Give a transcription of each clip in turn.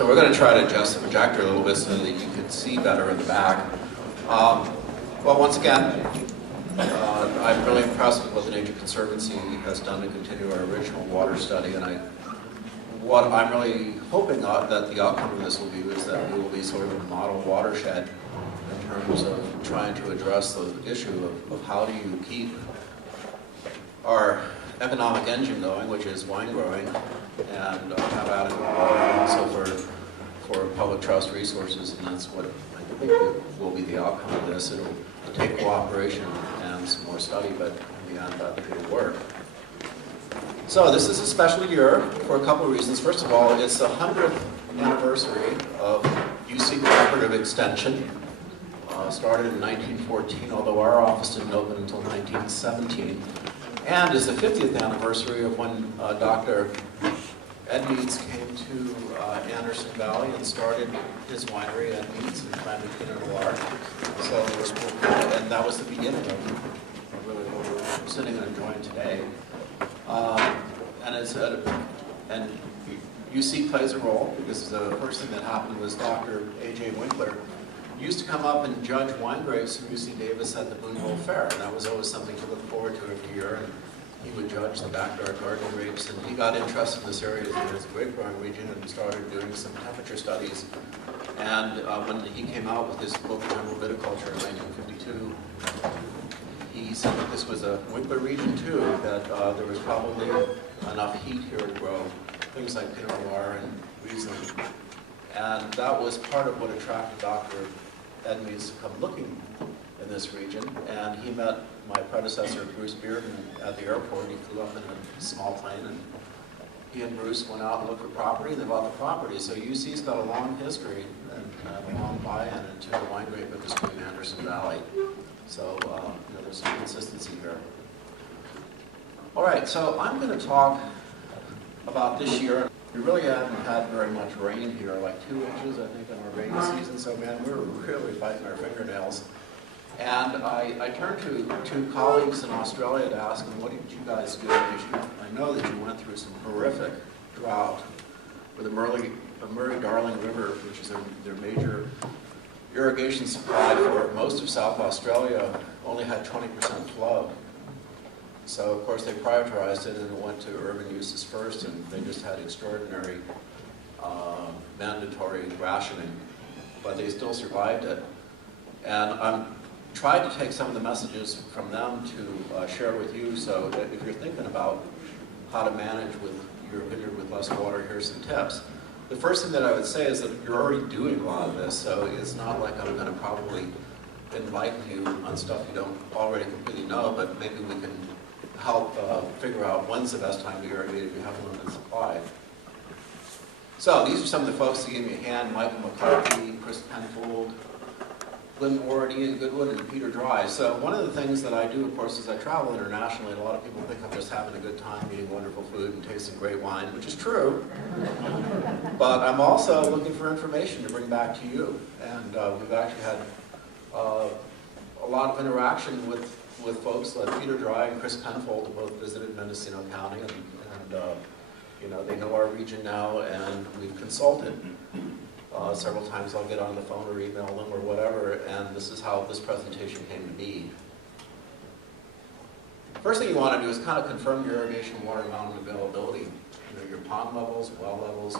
So we're going to try to adjust the projector a little bit so that you can see better in the back. Well, once again, I'm really impressed with what the Nature Conservancy has done to continue our original water study, and what I'm really hoping that the outcome of this will be is that we will be sort of a model watershed in terms of trying to address the issue of how do you keep our economic engine going, which is wine growing, and have adequate water also for public trust resources, and that's what I think will be the outcome of this. It'll take cooperation and some more study, but in the end, I think it'll work. So this is a special year for a couple of reasons. First of all, it's the 100th anniversary of UC Cooperative Extension. Started in 1914, although our office didn't open until 1917. And is the 50th anniversary of when Dr. Ed Meads came to Anderson Valley and started his winery, Ed Meads, and planted Pinot Noir. So, and that was the beginning of really what we're sitting and enjoying today. And UC plays a role, because the first thing that happened was Dr. A.J. Winkler used to come up and judge wine grapes from UC Davis at the Boonville Fair, and that was always something to look forward to every year. And he would judge the backyard garden grapes, and he got interested in this area as a grape growing region and started doing some temperature studies. And when he came out with his book, Viticulture, in 1952, he said that this was a Winkler region too, that there was probably enough heat here to grow things like Pinot Noir and Riesling. And that was part of what attracted Dr. Ed Meads to come looking in this region. And he met my predecessor, Bruce Bearden, at the airport. He flew up in a small plane, and he and Bruce went out and looked for property, and they bought the property. So UC's got a long history and a long buy-in into the wine grape industry in Anderson Valley. So there's some consistency here. All right, so I'm going to talk about this year. We really haven't had very much rain here, like 2 inches, I think, in our rainy season. So, man, we were really fighting our fingernails. And I turned to 2 colleagues in Australia to ask them, what did you guys do? Because I know that you went through some horrific drought with the Murray-Darling River, which is their major irrigation supply for most of South Australia, only had 20% flow. So, of course, they prioritized it, and it went to urban uses first, and they just had extraordinary mandatory rationing, but they still survived it. And I'm tried to take some of the messages from them to share with you, so that if you're thinking about how to manage with your vineyard with less water, here's some tips. The first thing that I would say is that you're already doing a lot of this, so it's not like I'm going to probably enlighten you on stuff you don't already completely know, but maybe we can help figure out when's the best time to irrigate if you have a limited supply. So these are some of the folks that gave me a hand: Michael McGourty, Chris Penfold, Glenn Ward, Ian Goodwin, and Peter Dry. So one of the things that I do, of course, is I travel internationally, and a lot of people think I'm just having a good time eating wonderful food and tasting great wine, which is true. But I'm also looking for information to bring back to you. And we've actually had a lot of interaction with folks like Peter Dry and Chris Penfold, who both visited Mendocino County, and they know our region now, and we've consulted. Several times I'll get on the phone or email them or whatever, and this is how this presentation came to be. First thing you want to do is kind of confirm your irrigation water amount and availability. Your pond levels, well levels,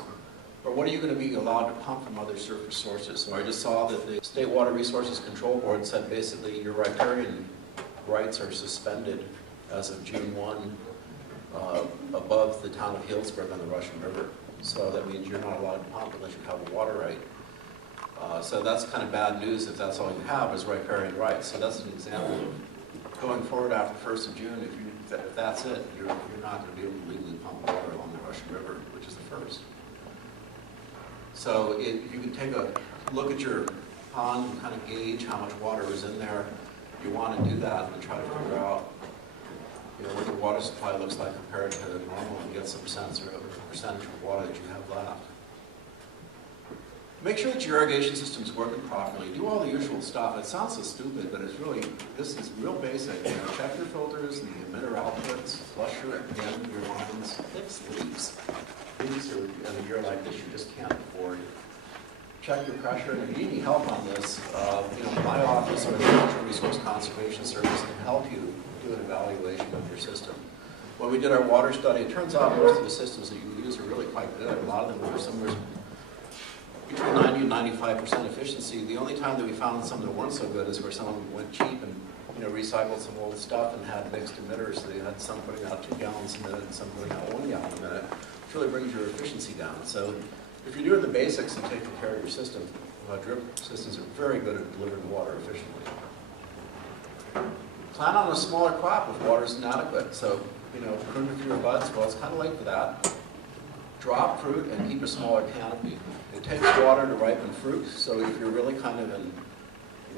or what are you going to be allowed to pump from other surface sources. So I just saw that the State Water Resources Control Board said basically your riparian rights are suspended as of June 1 above the town of Healdsburg on the Russian River. So that means you're not allowed to pump unless you have a water right. So that's kind of bad news if that's all you have is riparian rights. So that's an example of going forward after the 1st of June. If that's it, you're not going to be able to legally pump water along the Russian River, which is the first. So if you can take a look at your pond and kind of gauge how much water is in there, you want to do that and try to figure out what the water supply looks like compared to normal and get some sense of the percentage of water that you have left. Make sure that your irrigation system is working properly. Do all the usual stuff. It sounds so stupid, but this is real basic. Check your filters and the emitter outputs, flush your end of your lines, fix leaks. these are, in a year like this, you just can't afford. Check your pressure, and if you need any help on this, my office or the Natural Resource Conservation Service can help you do an evaluation of your system. When we did our water study, it turns out most of the systems that you use are really quite good. A lot of them were somewhere between 90 and 95% efficiency. The only time that we found some that weren't so good is where someone went cheap and recycled some old stuff and had mixed emitters. So they had some putting out 2 gallons a minute and some putting out 1 gallon a minute, which really brings your efficiency down. So if you're doing the basics and taking care of your system, drip systems are very good at delivering water efficiently. Plan on a smaller crop if water is inadequate. So, prune a few buds. Well, it's kind of late for that. Drop fruit and keep a smaller canopy. It takes water to ripen fruit, so if you're really kind of in,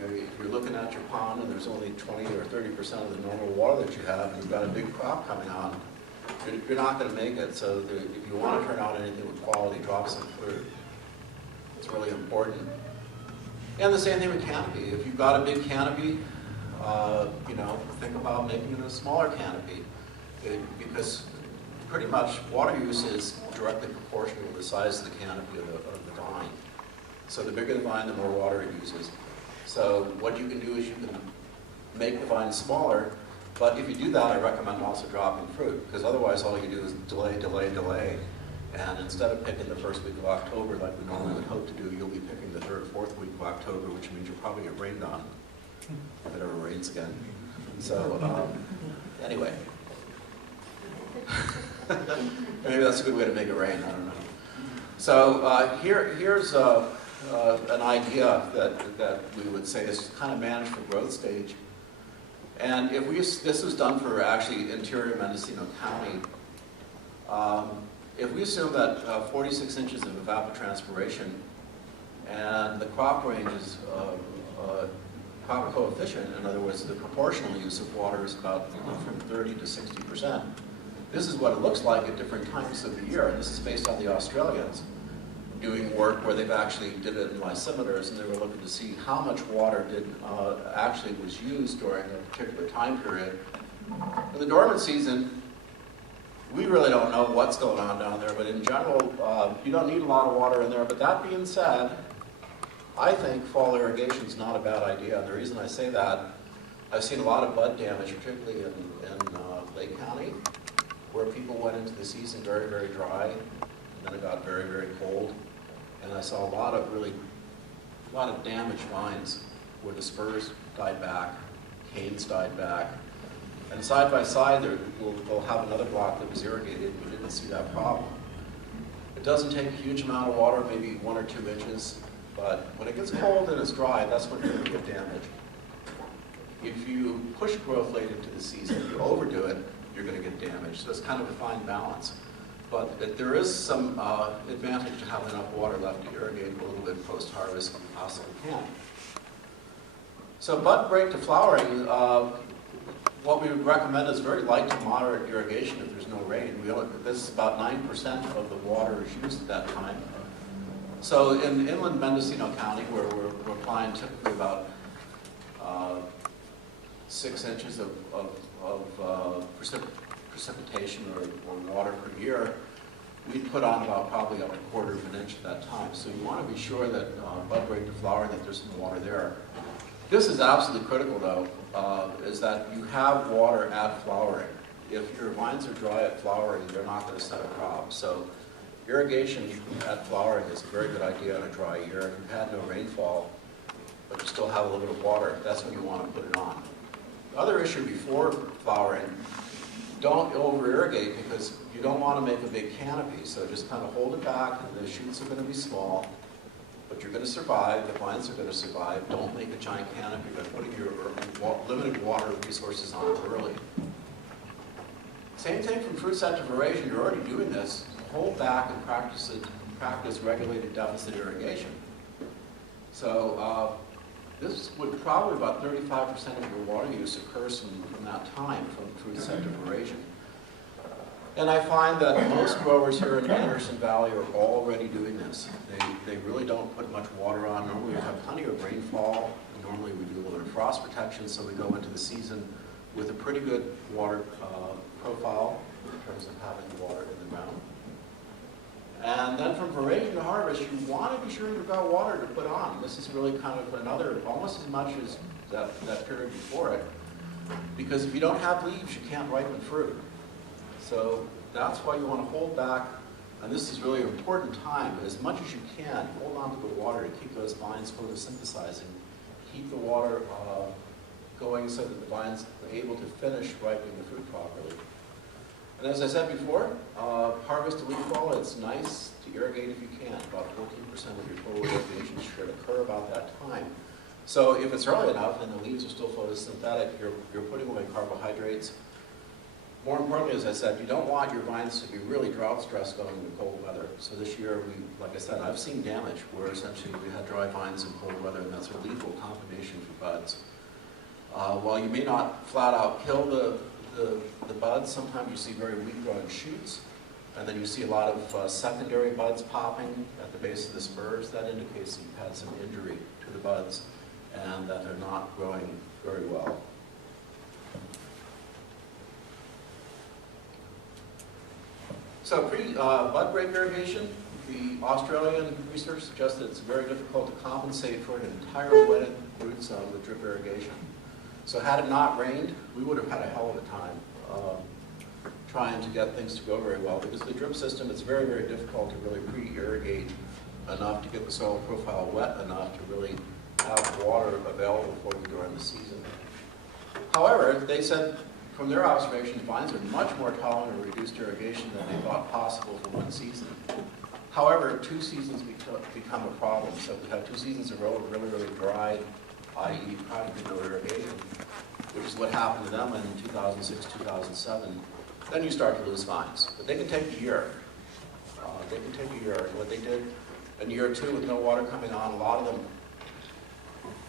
if you're looking at your pond and there's only 20 or 30% of the normal water that you have, and you've got a big crop coming on, you're not going to make it. So if you want to turn out anything with quality, drop some fruit. It's really important. And the same thing with canopy. If you've got a big canopy, think about making it a smaller canopy, because pretty much water use is directly proportional to the size of the canopy of the vine. So the bigger the vine, the more water it uses. So what you can do is you can make the vine smaller, but if you do that, I recommend also dropping fruit, because otherwise all you do is delay, delay, delay. And instead of picking the first week of October like we normally would hope to do, you'll be picking the 3rd or 4th week of October, which means you'll probably get rained on if it ever rains again. So anyway. Maybe that's a good way to make it rain, I don't know. So here's an idea that we would say is kind of managed for growth stage. And if this was done for actually interior Mendocino County, if we assume that 46 inches of evapotranspiration and the crop range is crop coefficient, in other words, the proportional use of water is about from 30 to 60%. This is what it looks like at different times of the year, and this is based on the Australians doing work where they've actually did it in lysimeters, and they were looking to see how much water actually was used during a particular time period. In the dormant season, we really don't know what's going on down there, but in general, you don't need a lot of water in there. But that being said, I think fall irrigation is not a bad idea. And the reason I say that, I've seen a lot of bud damage, particularly in Lake County, where people went into the season very, very dry, and then it got very, very cold. And I saw a lot of damaged vines where the spurs died back, canes died back. And side by side, we'll have another block that was irrigated. We didn't see that problem. It doesn't take a huge amount of water, maybe 1 or 2 inches, but when it gets cold and it's dry, that's when you're going to get damage. If you push growth late into the season, if you overdo it, you're going to get damage. So it's kind of a fine balance. But there is some advantage to having enough water left to irrigate a little bit post-harvest if you possibly can. So bud break to flowering, what we would recommend is very light to moderate irrigation if there's no rain. This is about 9% of the water is used at that time. So in inland Mendocino County, where we're applying typically about 6 inches of precipitation or water per year, we put on about probably up to 1/4 of an inch at that time. So you want to be sure that bud break to flowering, that there's some water there. This is absolutely critical, though, is that you have water at flowering. If your vines are dry at flowering, they're not going to set a crop. So irrigation at flowering is a very good idea on a dry year. If you've had no rainfall, but you still have a little bit of water, that's when you want to put it on. The other issue before flowering, don't over-irrigate because you don't want to make a big canopy. So just kind of hold it back, and the shoots are going to be small. But you're going to survive, the vines are going to survive. Don't make a giant canopy by putting your limited water resources on it early. Same thing from fruit set to veraison, you're already doing this. Hold back and practice regulated deficit irrigation. So this would probably about 35% of your water use occurs from that time, from fruit set to veraison. And I find that most growers here in the Anderson Valley are already doing this. They really don't put much water on. Normally we have plenty of rainfall. Normally we do a little bit of frost protection, so we go into the season with a pretty good water profile in terms of having the water in the ground. And then from verating to harvest, you want to be sure you've got water to put on. This is really kind of another, almost as much as that period before it. Because if you don't have leaves, you can't ripen fruit. So that's why you want to hold back, and this is really an important time, as much as you can, hold on to the water to keep those vines photosynthesizing. Keep the water going so that the vines are able to finish ripening the fruit properly. And as I said before, harvest to leaf fall, it's nice to irrigate if you can. About 14% of your total irrigation should occur about that time. So if it's early enough and the leaves are still photosynthetic, you're putting away carbohydrates. More importantly, as I said, you don't want your vines to be really drought stressed going into cold weather. So this year, like I said, I've seen damage where essentially we had dry vines in cold weather, and that's a lethal combination for buds. While you may not flat out kill the buds, sometimes you see very weak growing shoots, and then you see a lot of secondary buds popping at the base of the spurs. That indicates that you've had some injury to the buds and that they're not growing very well. So bud break irrigation, the Australian research suggests that it's very difficult to compensate for an entire wetted root zone with drip irrigation. So had it not rained, we would have had a hell of a time trying to get things to go very well, because the drip system, it's very, very difficult to really pre-irrigate enough to get the soil profile wet enough to really have water available for you during the season. However, they said from their observations, vines are much more tolerant of reduced irrigation than they thought possible for one season. However, 2 seasons become a problem. So we have 2 seasons in a row of really, really dry, i.e. practically no irrigation, which is what happened to them in 2006, 2007. Then you start to lose vines. But they can take a year. They can take a year. And what they did in year 2 with no water coming on, a lot of them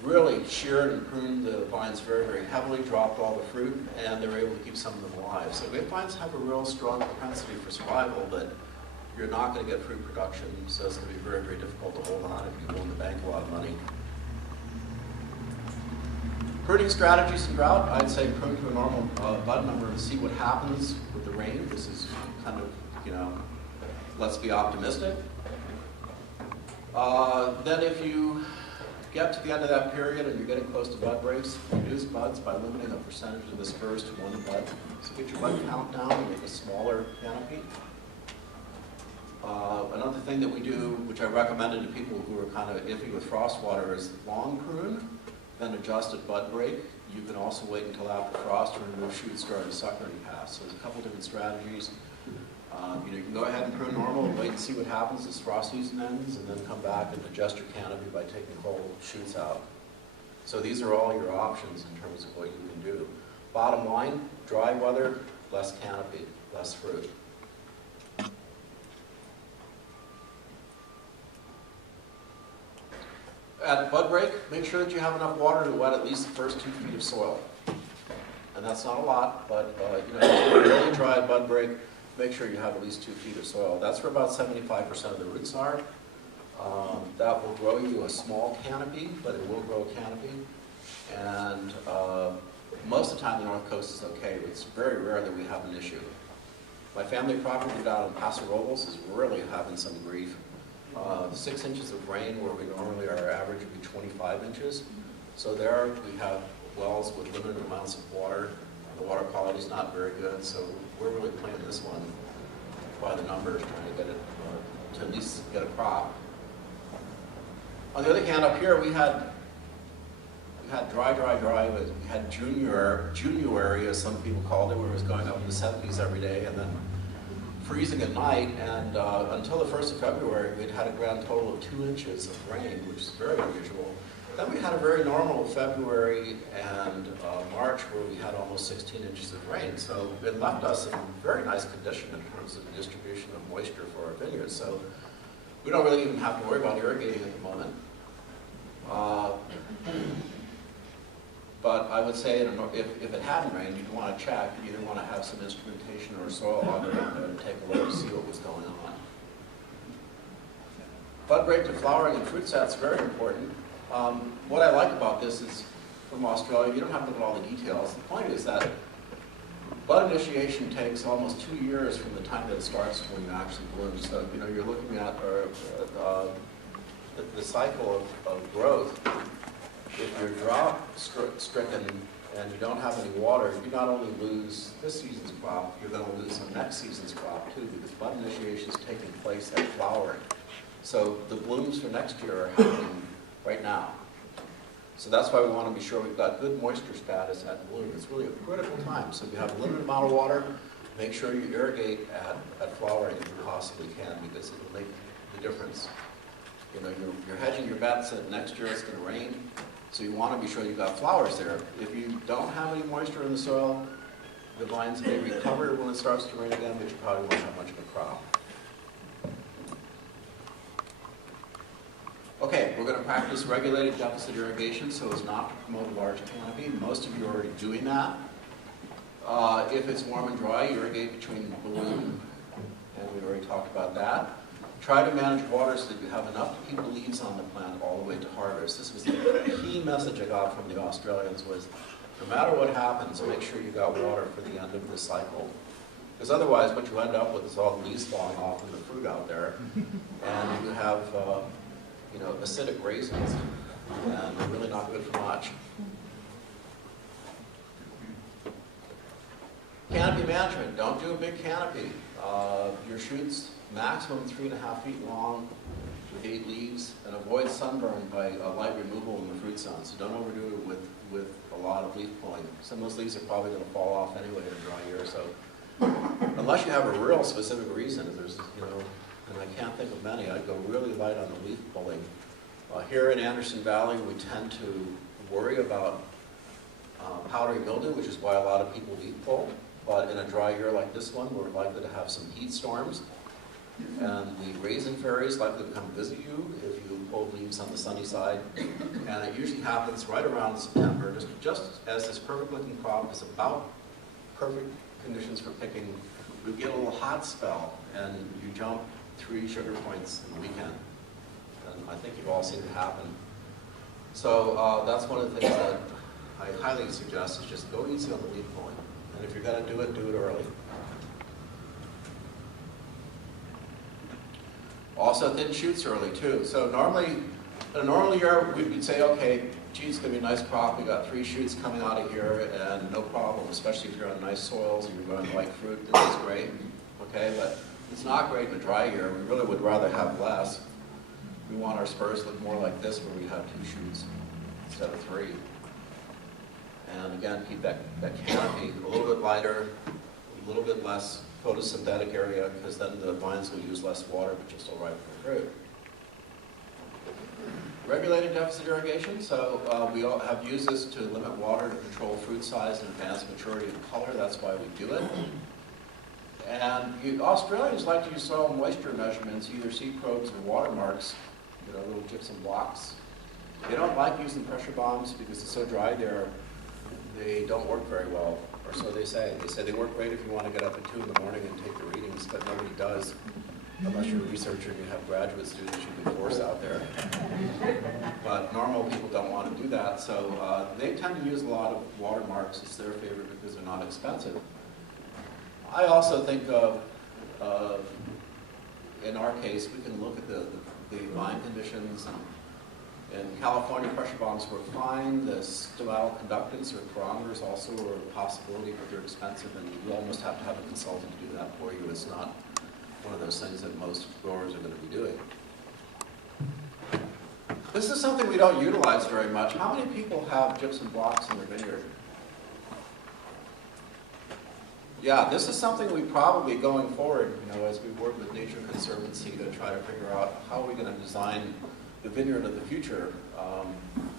really sheared and pruned the vines very, very heavily, dropped all the fruit, and they were able to keep some of them alive. So grapevines have a real strong propensity for survival, but you're not going to get fruit production, so it's going to be very, very difficult to hold on if you want to bank a lot of money. Pruning strategies in drought, I'd say prune to a normal bud number and see what happens with the rain. This is kind of, let's be optimistic. Then if you get to the end of that period and you're getting close to bud breaks, reduce buds by limiting the percentage of the spurs to 1 bud. So get your bud count down and make a smaller canopy. Another thing that we do, which I recommended to people who are kind of iffy with frost water, is long prune, then adjust at bud break. You can also wait until after frost to remove shoots during the suckering pass. So there's a couple different strategies. You can go ahead and prune normal and wait and see what happens as frost season ends, and then come back and adjust your canopy by taking whole shoots out. So these are all your options in terms of what you can do. Bottom line, dry weather, less canopy, less fruit. At bud break, make sure that you have enough water to wet at least the first 2 feet of soil. And that's not a lot, but really dry bud break, make sure you have at least 2 feet of soil. That's where about 75% of the roots are. That will grow you a small canopy, but it will grow a canopy. And most of the time the North Coast is okay. It's very rare that we have an issue. My family property down in Paso Robles is really having some grief. 6 inches of rain where we normally our average would be 25 inches. So there we have wells with limited amounts of water. The water quality is not very good, so we're really playing this one by the numbers, trying to get it to at least get a crop. On the other hand, up here we had dry. We had January, as some people called it, where it was going up in the 70s every day, and then freezing at night. And until the 1st of February, we'd had a grand total of 2 inches of rain, which is very unusual. Then we had a very normal February and March where we had almost 16 inches of rain. So it left us in very nice condition in terms of the distribution of moisture for our vineyards. So we don't really even have to worry about irrigating at the moment. But I would say if it hadn't rained, you'd want to check. You'd either want to have some instrumentation or a soil auger in there to take a look to see what was going on. Bud break to flowering and fruit set's very important. What I like about this is, from Australia, you don't have to look at all the details. The point is that Bud initiation takes almost 2 years from the time that it starts to when it actually blooms. So, you know, you're looking at the cycle of growth. If you're drought stricken and you don't have any water, you not only lose this season's crop, you're going to lose the next season's crop too, because bud initiation is taking place at flowering. So the blooms for next year are happening right now. So that's why we want to be sure we've got good moisture status at bloom. It's really a critical time. So if you have a limited amount of water, make sure you irrigate at flowering if you possibly can, because it will make the difference. You know, you're hedging your bets that next year it's going to rain, so you want to be sure you've got flowers there. If you don't have any moisture in the soil, the vines may recover when it starts to rain again, but you probably won't have much of a crop. Okay, we're going to practice regulated deficit irrigation so as not to promote a large canopy. Most of you are already doing that. If it's warm and dry, irrigate between bloom, and we already talked about that. Try to manage water so that you have enough to keep the leaves on the plant all the way to harvest. This was the key message I got from the Australians was, no matter what happens, make sure you got water for the end of the cycle. Because otherwise what you end up with is all the leaves falling off and the fruit out there. And you have you know, acidic raisins, and they're really not good for much. Canopy management, don't do a big canopy. Your shoots maximum 3.5 feet long with 8 leaves, and avoid sunburn by light removal in the fruit zone. So don't overdo it with a lot of leaf pulling. Some of those leaves are probably going to fall off anyway in a dry year. So unless you have a real specific reason, if there's, you know, and I can't think of many, I'd go really light on the leaf pulling. Here in Anderson Valley, we tend to worry about powdery mildew, which is why a lot of people leaf pull. But in a dry year like this one, we're likely to have some heat storms. And the raisin fairies likely to come visit you if you pull leaves on the sunny side. And it usually happens right around September, just as this perfect looking crop is about perfect conditions for picking. You get a little hot spell and you jump 3 sugar points in the weekend. And I think you've all seen it happen. So that's one of the things that I highly suggest is just go easy on the leaf pulling. And if you're going to do it early. Also thin shoots early too. So normally, in a normal year, we'd say, okay, gee, it's going to be a nice crop. We got 3 shoots coming out of here and no problem, especially if you're on nice soils and you're growing white fruit. This is great, okay? But it's not great in a dry year. We really would rather have less. We want our spurs to look more like this where we have 2 shoots instead of 3. And again, keep that canopy a little bit lighter, a little bit less photosynthetic area, because then the vines will use less water, but you'll still ripen the fruit. Regulated deficit irrigation, so we all have used this to limit water to control fruit size and advance maturity and color. That's why we do it. And Australians like to use soil moisture measurements, either seed probes or watermarks, you know, little gypsum blocks. They don't like using pressure bombs because it's so dry there. They don't work very well, or so they say. They say they work great if you want to get up at 2 in the morning and take the readings, but nobody does, unless you're a researcher and you have graduate students you can force out there. But normal people don't want to do that, so they tend to use a lot of watermarks. It's their favorite because they're not expensive. I also think in our case, we can look at the vine conditions. In California, pressure bombs work fine. The stomatal conductance or barometers also are a possibility, but they're expensive, and you almost have to have a consultant do that for you. It's not one of those things that most growers are going to be doing. This is something we don't utilize very much. How many people have gypsum blocks in their vineyard? Yeah, this is something we probably, going forward, you know, as we work with Nature Conservancy to try to figure out how are we going to design the vineyard of the future.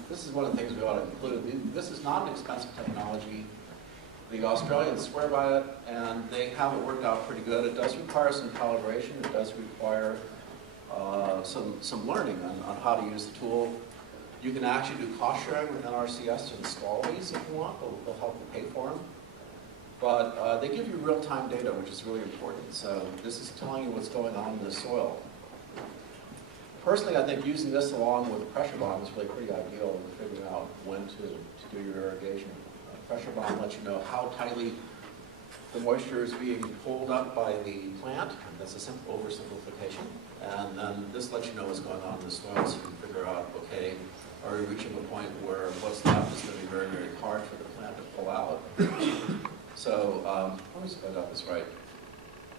This is one of the things we ought to include. This is not an expensive technology. The Australians swear by it, and they have it worked out pretty good. It does require some calibration. It does require some learning on how to use the tool. You can actually do cost sharing with NRCS to install these if you want. They'll help you pay for them. But they give you real-time data, which is really important. So this is telling you what's going on in the soil. Personally, I think using this along with a pressure bomb is really pretty ideal in figuring out when to do your irrigation. A pressure bomb lets you know how tightly The moisture is being pulled up by the plant. That's a simple oversimplification. And then this lets you know what's going on in the soil, so you can figure out, okay, are we reaching a point where what's left is going to be very, very hard for the plant to pull out. So, let me see if I got this right.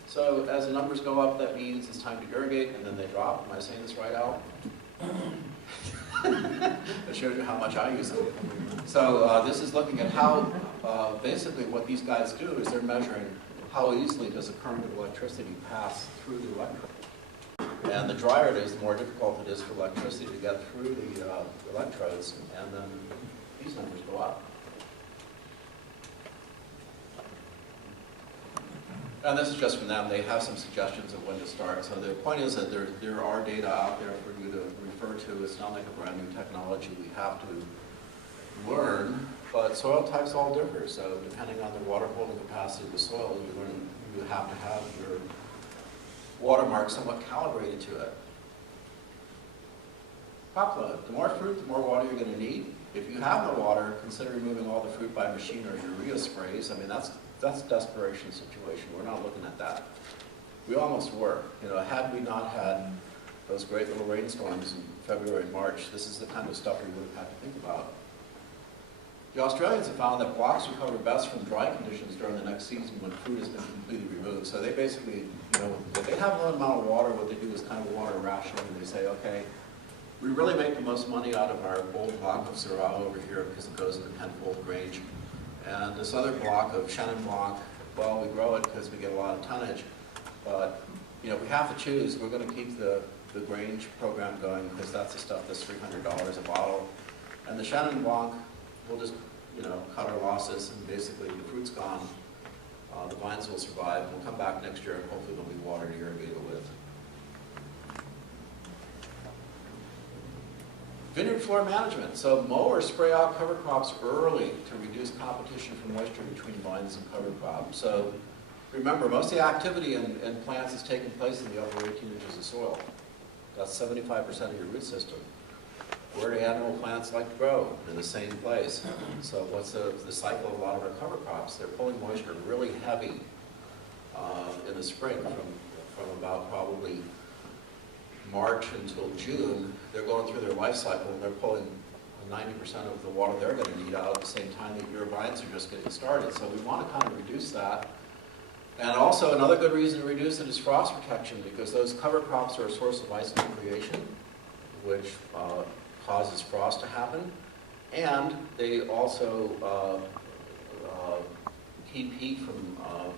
So as the numbers go up, that means it's time to irrigate, and then they drop. Am I saying this right, Al? That shows you how much I use it. So this is looking at how, basically what these guys do is they're measuring how easily does a current of electricity pass through the electrode. And the drier it is, the more difficult it is for electricity to get through the electrodes, and then these numbers go up. And this is just from them. They have some suggestions of when to start. So the point is that there are data out there for you to refer to. It's not like a brand new technology we have to learn, but soil types all differ. So depending on the water holding capacity of the soil, you have to have your watermark somewhat calibrated to it. Crop load. The more fruit, the more water you're going to need. If you have no water, consider removing all the fruit by machine or urea sprays. I mean, that's a desperation situation. We're not looking at that. We almost were. You know, had we not had those great little rainstorms in February and March, this is the kind of stuff we would have had to think about. The Australians have found that blocks recover best from dry conditions during the next season when fruit has been completely removed. So they basically, you know, if they have a low amount of water, what they do is kind of water rationing, and they say, okay, we really make the most money out of our old block of Syrah over here because it goes in the penfold range. And this other block of Chenin Blanc, well, we grow it because we get a lot of tonnage. But, you know, if we have to choose, we're going to keep the Grange program going because that's the stuff that's $300 a bottle. And the Chenin Blanc, we'll just, you know, cut our losses, and basically the fruit's gone. The vines will survive. We'll come back next year, and hopefully there'll be water to irrigate it with. Vineyard floor management. So mow or spray out cover crops early to reduce competition for moisture between vines and cover crops. So remember, most of the activity in plants is taking place in the upper 18 inches of soil. That's 75% of your root system. Where do annual plants like to grow? In the same place. So what's the cycle of a lot of our cover crops? They're pulling moisture really heavy in the spring from about probably March until June. They're going through their life cycle, and they're pulling 90% of the water they're going to need out at the same time that your vines are just getting started. So we want to kind of reduce that. And also another good reason to reduce it is frost protection, because those cover crops are a source of ice nucleation, which causes frost to happen. And they also keep heat from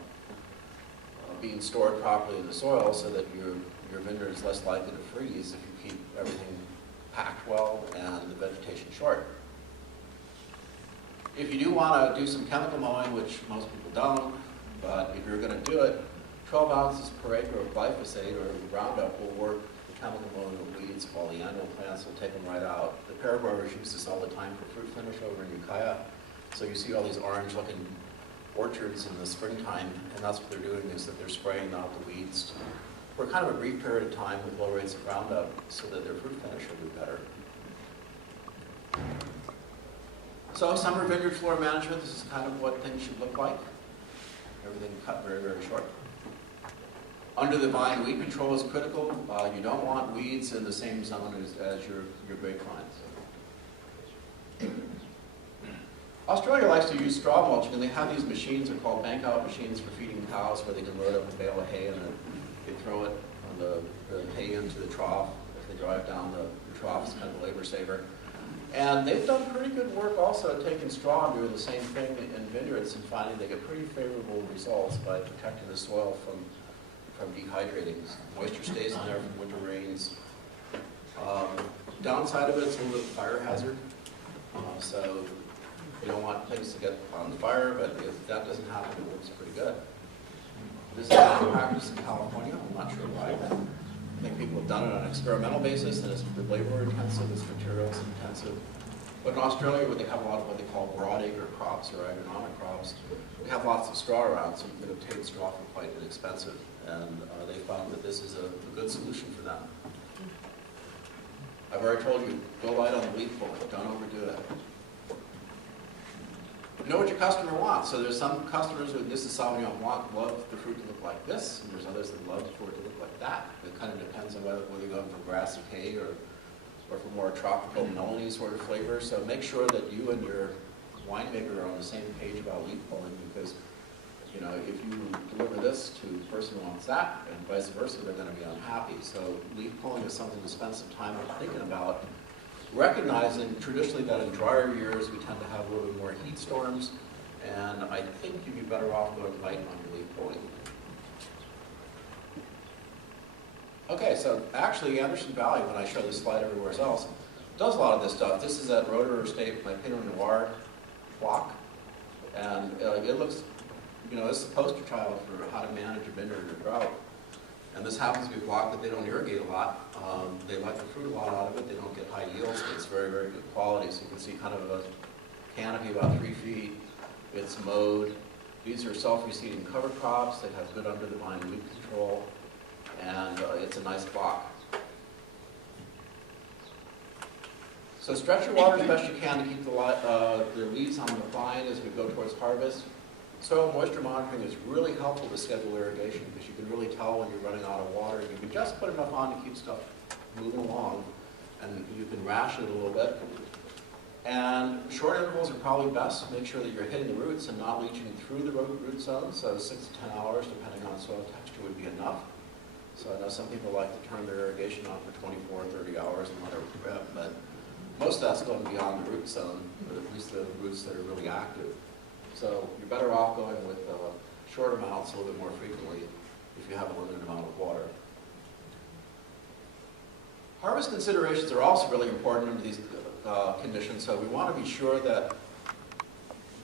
being stored properly in the soil, so that your vineyard is less likely to freeze if you keep everything packed well and the vegetation short. If you do want to do some chemical mowing, which most people don't, but if you're going to do it, 12 ounces per acre of glyphosate or Roundup will work the chemical mowing of weeds, while the annual plants will take them right out. The pear growers use this all the time for fruit finish over in Ukiah. So you see all these orange-looking orchards in the springtime, and that's what they're doing, is that they're spraying out the weeds for kind of a brief period of time with low rates of Roundup, so that their fruit finish will be better. So summer vineyard floor management, this is kind of what things should look like. Everything cut very, very short. Under the vine, weed control is critical. You don't want weeds in the same zone as your grapevines. Australia likes to use straw mulching, and they have these machines. They're called bank-out machines for feeding cows, where they can load up a bale of hay and they throw it on the hay into the trough. If they drive down the trough, it's kind of a labor saver. And they've done pretty good work also taking straw and doing the same thing in vineyards, and finding they get pretty favorable results by protecting the soil from dehydrating. Moisture stays in there from winter rains. Downside of it, it's a little bit of a fire hazard. So you don't want things to get on fire, but if that doesn't happen, it works pretty good. This is a practice in California. I'm not sure why. I think people have done it on an experimental basis, and it's labor intensive, it's materials intensive. But in Australia, where they have a lot of what they call broadacre crops or agronomic crops, they have lots of straw around, so you can obtain straw for quite inexpensive. And they found that this is a good solution for them. I've already told you, go light on the leaf blower, don't overdo it. You know what your customer wants. So there's some customers with this is Sauvignon Blanc love the fruit to look like this, and there's others that love for it to look like that. It kind of depends on whether you're going for grassy hay or for more tropical melony sort of flavor. So make sure that you and your winemaker are on the same page about leaf pulling, because you know, if you deliver this to the person who wants that, and vice versa, they're going to be unhappy. So leaf pulling is something to spend some time thinking about, recognizing traditionally that in drier years we tend to have a little bit more heat storms, and I think you'd be better off going light on your leaf pulling. Okay, so actually Anderson Valley, when I show this slide everywhere else, does a lot of this stuff. This is at Roederer Estate, my Pinot Noir block, and it looks, you know, it's the poster child for how to manage a vineyard in a drought. And this happens to be a block that they don't irrigate a lot. They like the fruit a lot out of it. They don't get high yields, but it's very, very good quality. So you can see kind of a canopy about 3 feet. It's mowed. These are self-reseeding cover crops. They have good under-the-vine weed control. And it's a nice block. So stretch your water as best you can to keep the leaves on the vine as we go towards harvest. Soil moisture monitoring is really helpful to schedule irrigation, because you can really tell when you're running out of water. You can just put enough on to keep stuff moving along, and you can ration it a little bit. And short intervals are probably best. Make sure that you're hitting the roots and not leaching through the root zone. So 6 to 10 hours, depending on soil texture, would be enough. So I know some people like to turn their irrigation on for 24 or 30 hours and let it rip, but most of that's going beyond the root zone, or at least the roots that are really active. So you're better off going with short amounts a little bit more frequently if you have a limited amount of water. Harvest considerations are also really important under these conditions. So we want to be sure that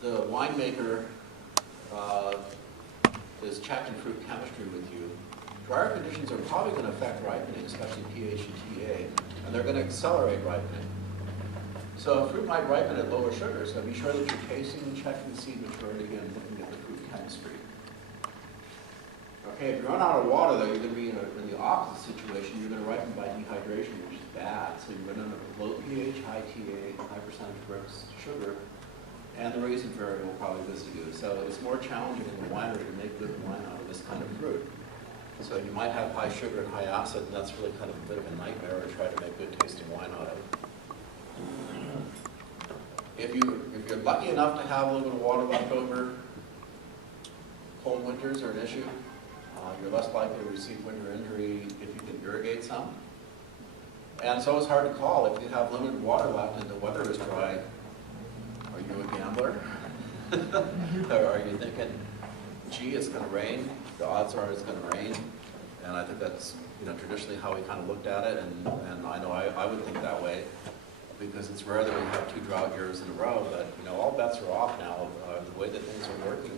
the winemaker is checking fruit chemistry with you. Drier conditions are probably going to affect ripening, especially pH and TA, and they're going to accelerate ripening. So fruit might ripen at lower sugars, so be sure that you're tasting and checking the seed maturity and looking at the fruit chemistry. Okay, if you run out of water, though, you're going to be in the opposite situation. You're going to ripen by dehydration, which is bad. So you're going to have low pH, high TA, high percentage bricks sugar, and the raisin fairy will probably visit you. So it's more challenging in the winery to make good wine out of this kind of fruit. So you might have high sugar and high acid, and that's really kind of a bit of a nightmare to try to make good tasting wine out of. If you're lucky enough to have a little bit of water left over, cold winters are an issue. You're less likely to receive winter injury if you can irrigate some. And so it's hard to call. If you have limited water left and the weather is dry, are you a gambler? Or are you thinking, gee, it's going to rain? The odds are it's going to rain. And I think that's, you know, traditionally how we kind of looked at it, and I know I would think that way, because it's rare that we have 2 drought years in a row, but you know, all bets are off now. The way that things are working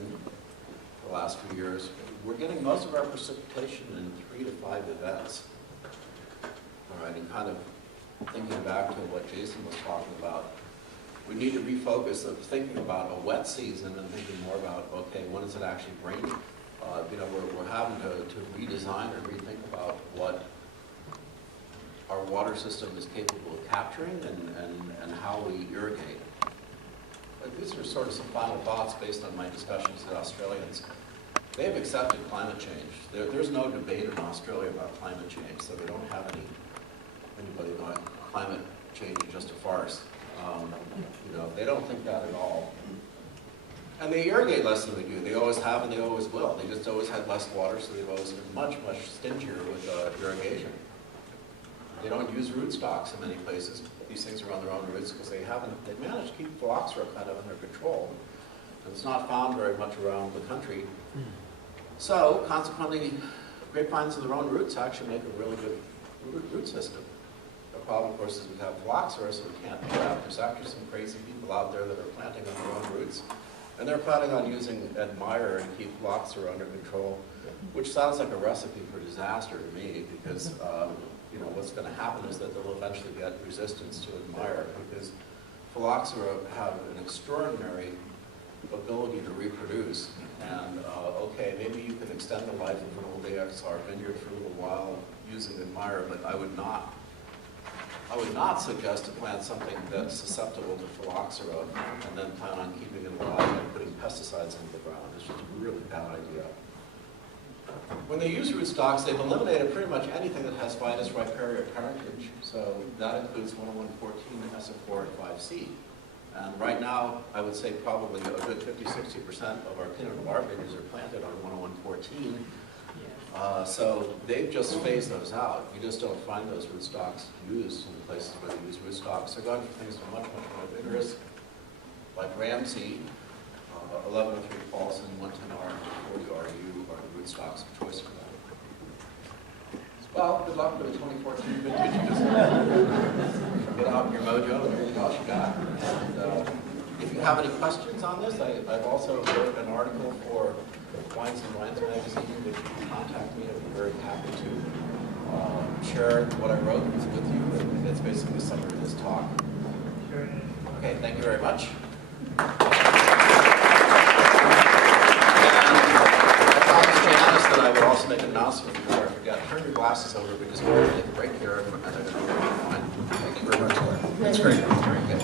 the last few years, we're getting most of our precipitation in 3 to 5 events. All right, and kind of thinking back to what Jason was talking about, we need to refocus of thinking about a wet season and thinking more about, okay, when is it actually raining? You know, we're having to redesign or rethink about what our water system is capable of capturing and how we irrigate. But these are sort of some final thoughts based on my discussions with Australians. They've accepted climate change. There's no debate in Australia about climate change, so they don't have anybody going, climate change is just a farce. You know, they don't think that at all. And they irrigate less than we do. They always have and they always will. They just always had less water, so they've always been much, much stingier with irrigation. They don't use rootstocks in many places. These things are on their own roots because they've managed to keep phylloxera kind of under control. And it's not found very much around the country. So, consequently, grapevines of their own roots actually make a really good root system. The problem, of course, is we have phylloxera, so we can't do that. There's actually some crazy people out there that are planting on their own roots. And they're planning on using admire and keep phylloxera under control, which sounds like a recipe for disaster to me, because you know, what's going to happen is that they'll eventually get resistance to admire, because phylloxera have an extraordinary ability to reproduce. And okay, maybe you can extend the life of an old AXR vineyard for a little while using admire, but I would not I would not suggest to plant something that's susceptible to phylloxera and then plan on keeping it alive by putting pesticides into the ground. It's just a really bad idea. When they use rootstocks, they've eliminated pretty much anything that has Vitis riparia parentage. So that includes 10114, SO4, and 5C. And right now, I would say probably a good 50–60% of our Pinot Noir vineyards are planted on 10114. So they've just phased those out. You just don't find those rootstocks used in places where they use rootstocks. They're going for things that are much, much more vigorous, like Ramsey, 1103 Paulson, 110R, and 40RU are the rootstocks of choice for that. Well, good luck with the 2014 vintage. Just get out your mojo and everything else you got. And if you have any questions on this, I've also wrote an article for Wines and Wines magazine, which you can contact me. I'd be very happy to share what I wrote with you. And it's basically a summary of this talk. Okay, thank you very much. That I would also make an announcement before I forget. Turn your glasses over because we're going to take a break here and they're going to open the wine. Thank you very much. That's great. Very good.